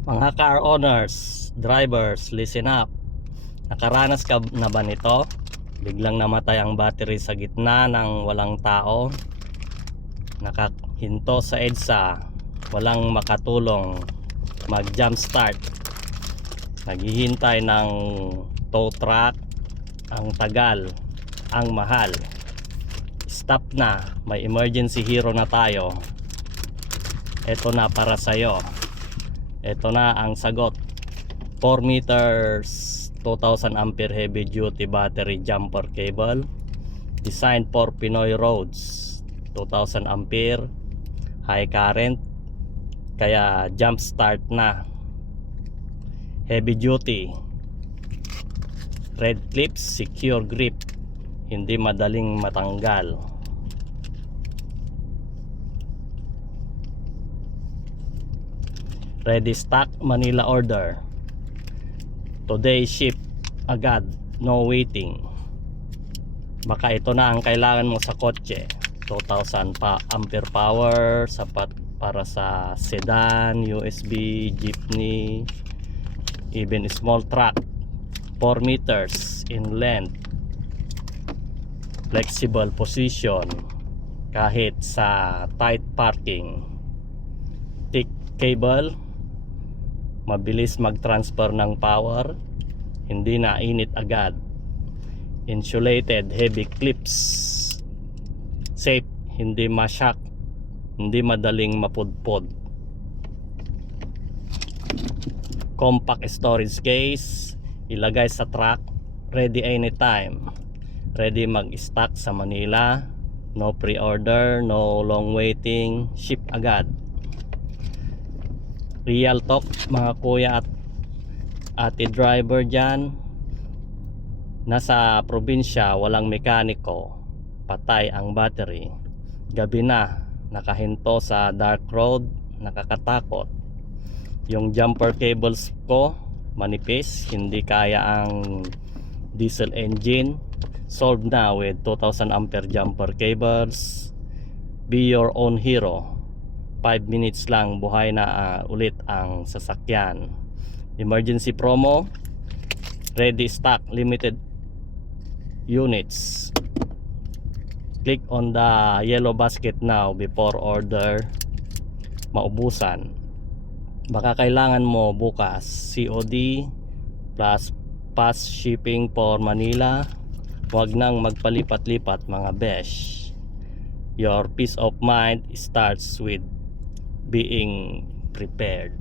Mga car owners, drivers, listen up. Nakaranas ka na ba nito? Biglang namatay ang battery sa gitna ng walang tao. Nakahinto sa EDSA, walang makatulong mag jump start. Naghihintay ng tow truck. Ang tagal, ang mahal. Stop na, may emergency hero na tayo. Ito na para sa'yo. Ito na ang sagot. 4 meters 2000 ampere heavy duty battery jumper cable, designed for Pinoy roads. 2000 ampere, high current, kaya jump start na. Heavy duty, red clips, secure grip, hindi madaling matanggal. Ready stock, Manila order. Today ship agad, no waiting. Baka ito na ang kailangan mo sa kotse. 2000 ampere power, sapat para sa sedan, USB, jeepney, even small truck. 4 meters in length, flexible position kahit sa tight parking. Thick cable, mabilis mag-transfer ng power, hindi na init agad. Insulated heavy clips, safe, hindi ma-shock, hindi madaling mapudpod. Compact storage case, ilagay sa truck, ready anytime. Ready mag-stock sa Manila, no pre-order, no long waiting, ship agad. Real talk mga kuya at ate driver dyan, nasa probinsya, walang mekaniko, patay ang battery, gabi na, nakahinto sa dark road, nakakatakot. Yung jumper cables ko manipis, hindi kaya ang diesel engine. Solved na with 2000 ampere jumper cables. Be your own hero. 5 minutes lang, buhay na ulit ang sasakyan. Emergency promo, ready stock, limited units. Click on the yellow basket now before order maubusan. Baka kailangan mo bukas. COD plus fast shipping for Manila. Huwag nang magpalipat-lipat mga besh. Your peace of mind starts with being prepared.